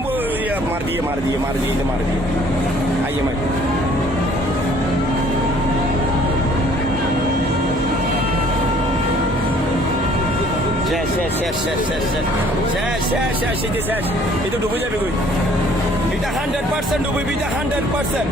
मार दिए मार दिए मार दिए मार दिए आइए मैं শেষ এটা ডুবে যাবে কই এটা 100% ডুবে এটা 100%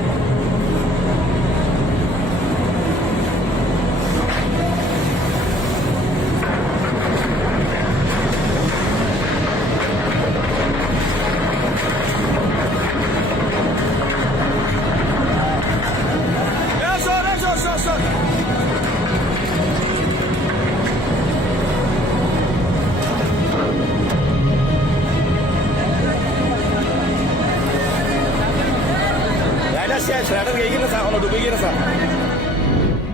Sir.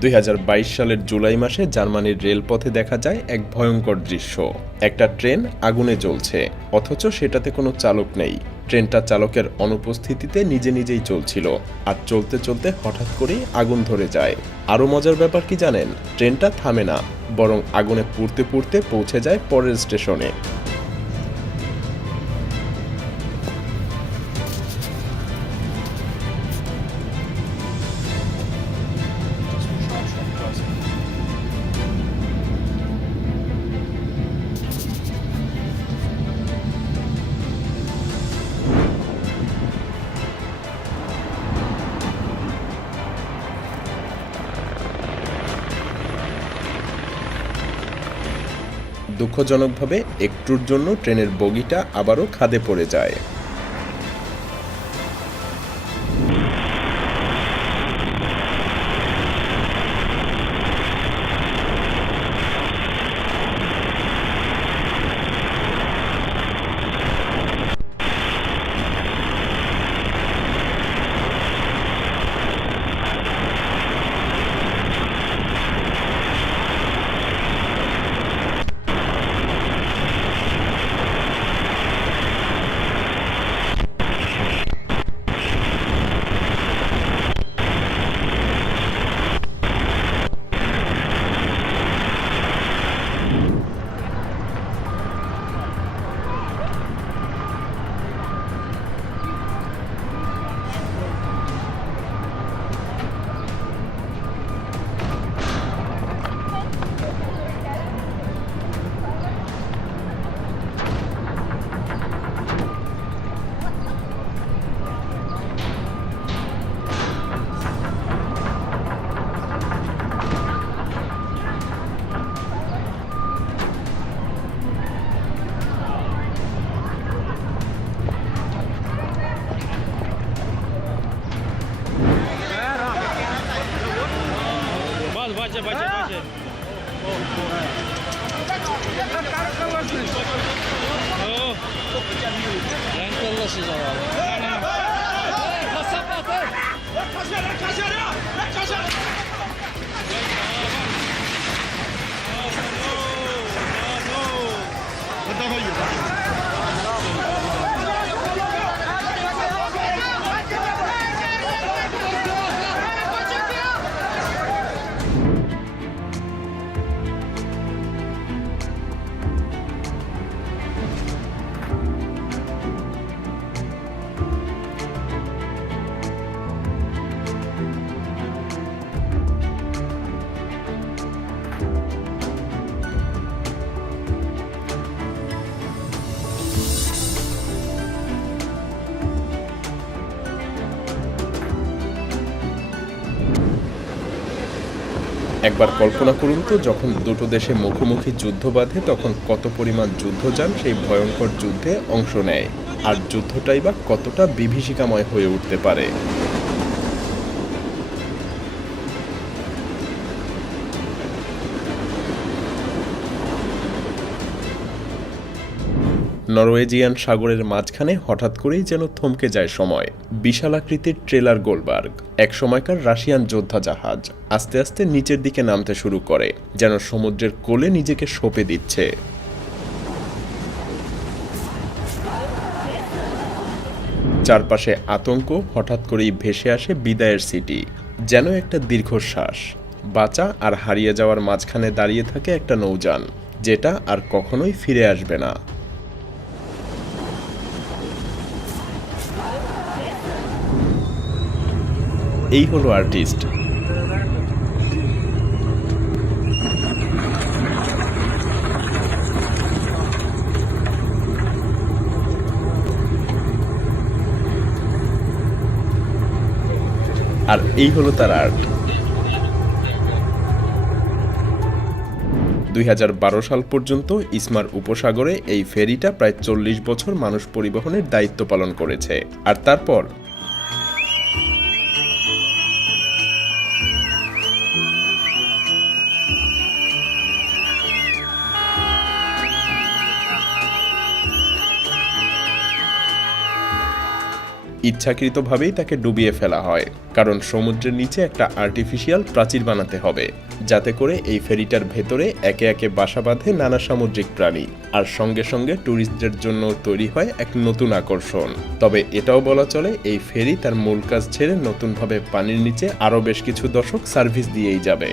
2022 সালের জুলাই মাসে জার্মানির রেলপথে দেখা যায় এক ভয়ঙ্কর দৃশ্য। একটা ট্রেন আগুনে জ্বলছে, অথচ সেটাতে কোনো চালক নেই। ট্রেনটা চালকের অনুপস্থিতিতে নিজে নিজেই চলছিল, আর চলতে চলতে হঠাৎ করেই আগুন ধরে যায়। আরও মজার ব্যাপার কি জানেন? ট্রেনটা থামে না, বরং আগুনে পুড়তে পুড়তে পৌঁছে যায় পরের স্টেশনে। দুঃখজনকভাবে একটুর জন্য ট্রেনের বগিটা আবারও খাদে পড়ে যায়। Baca. Oh. Yang kelas sih soal. একবার কল্পনা করুন তো, যখন দুটো দেশে মুখোমুখি যুদ্ধ বাঁধে তখন কত পরিমাণ যুদ্ধযান সেই ভয়ঙ্কর যুদ্ধে অংশ নেয়, আর যুদ্ধটাই বা কতটা বিভীষিকাময় হয়ে উঠতে পারে। নরওয়েজিয়ান সাগরের মাঝখানে হঠাৎ করেই যেন থমকে যায় সময়। বিশালাকৃতির ট্রেলার গোলবার্গ, এক সময়কার রাশিয়ান যোদ্ধা জাহাজ, আস্তে আস্তে নিচের দিকে নামতে শুরু করে, যেন সমুদ্রের কোলে নিজেকে সঁপে দিচ্ছে। চারপাশে আতঙ্ক, হঠাৎ করেই ভেসে আসে বিদায়ের সিটি, যেন একটা দীর্ঘশ্বাস। বাঁচা আর হারিয়ে যাওয়ার মাঝখানে দাঁড়িয়ে থাকে একটা নৌযান, যেটা আর কখনোই ফিরে আসবে না। এই হলো আর্টিস্ট। আর এই হলো তার আর্ট। 2012 সাল পর্যন্ত ইসমার উপসাগরে এই ফেরিটা প্রায় 40 বছর মানুষ পরিবহনের দায়িত্ব পালন করেছে। আর তারপর ইচ্ছাকৃতভাবেই তাকে ডুবিয়ে ফেলা হয়, কারণ সমুদ্রের নিচে একটা আর্টিফিশিয়াল প্রাচীর বানাতে হবে, যাতে করে এই ফেরিটার ভেতরে একে একে বাসা বাঁধে নানা সামুদ্রিক প্রাণী, আর সঙ্গে সঙ্গে ট্যুরিস্টদের জন্য তৈরি হয় এক নতুন আকর্ষণ। তবে এটাও বলা চলে, এই ফেরি তার মূল কাজ ছেড়ে নতুনভাবে পানির নিচে আরও বেশ কিছু দশক সার্ভিস দিয়েই যাবে।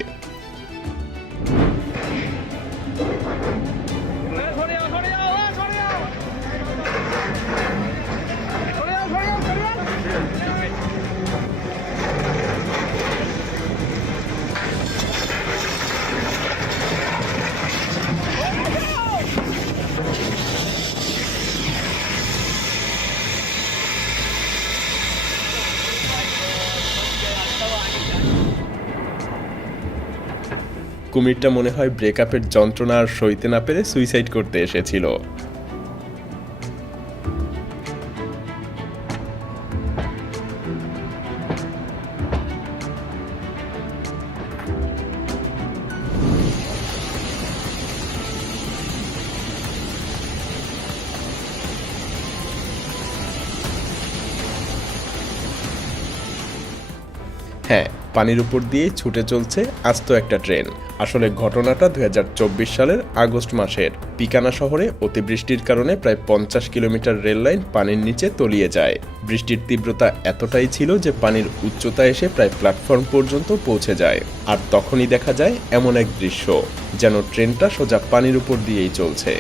কুমিরটা মনে হয় ব্রেকআপের যন্ত্রণা আর সইতে না পেরে সুইসাইড করতে এসেছিল। হ্যাঁ, পানির উপর দিয়ে ছুটে চলছে আস্ত একটা ট্রেন। আসলে ঘটনাটা 2024 সালের আগস্ট মাসের। পিকানা শহরে অতিবৃষ্টির কারণে প্রায় 50 কিলোমিটার রেল লাইন পানির নিচে তলিয়ে যায়। বৃষ্টির তীব্রতা এতটাই ছিল যে পানির উচ্চতা এসে প্রায় প্ল্যাটফর্ম পর্যন্ত পৌঁছে যায়। আর তখনই দেখা যায় এমন এক দৃশ্য, যেন ট্রেনটা সোজা পানির উপর দিয়েই চলছে।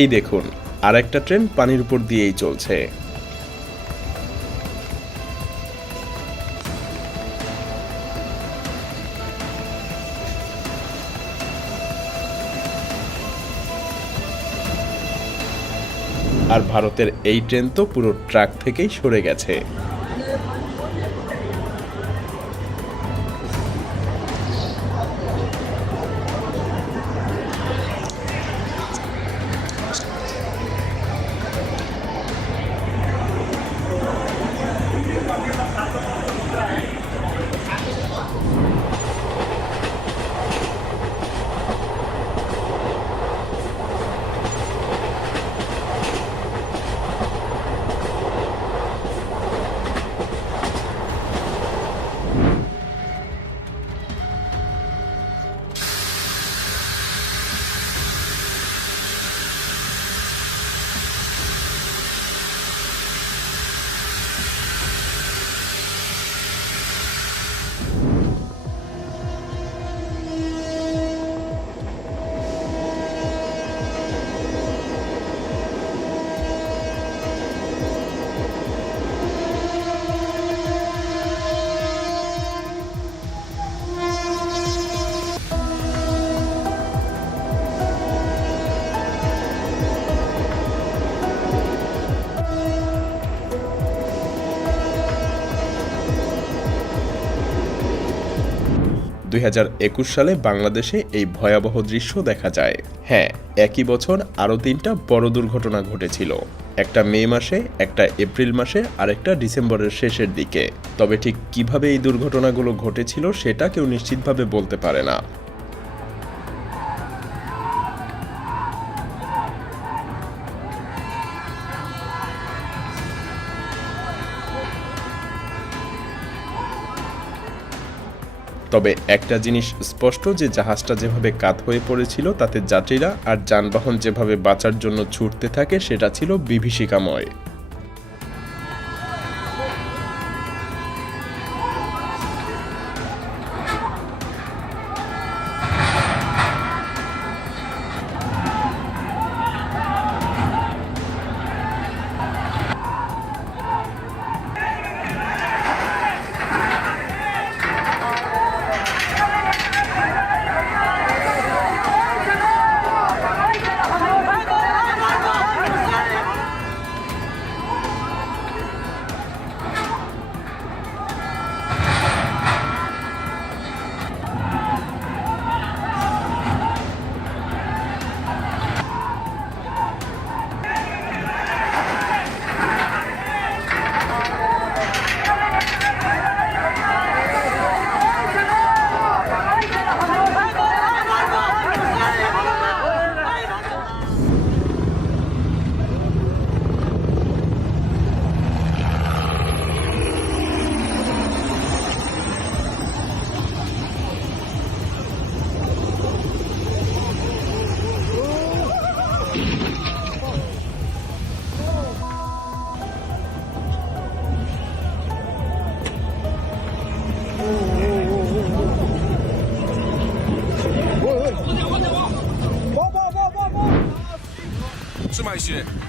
এই দেখুন, আর একটা ট্রেন পানির উপর দিয়েই চলছে। আর ভারতের এই ট্রেন তো পুরো ট্র্যাক থেকেই সরে গেছে। সালে বাংলাদেশে এই ভয়াবহ দৃশ্য দেখা যায়। হ্যাঁ, একই বছর আরও 3টা বড় দুর্ঘটনা ঘটেছিল, একটা মে মাসে, একটা এপ্রিল মাসে আর একটা ডিসেম্বরের শেষের দিকে। তবে ঠিক কিভাবে এই দুর্ঘটনাগুলো ঘটেছিল সেটা কেউ নিশ্চিতভাবে বলতে পারে না। তবে একটা জিনিস স্পষ্ট, যে জাহাজটা যেভাবে কাত হয়ে পড়েছিল তাতে যাত্রীরা আর যানবাহন যেভাবে বাঁচার জন্য ছুটতে থাকে সেটা ছিল বিভীষিকাময়। Trzymaj się.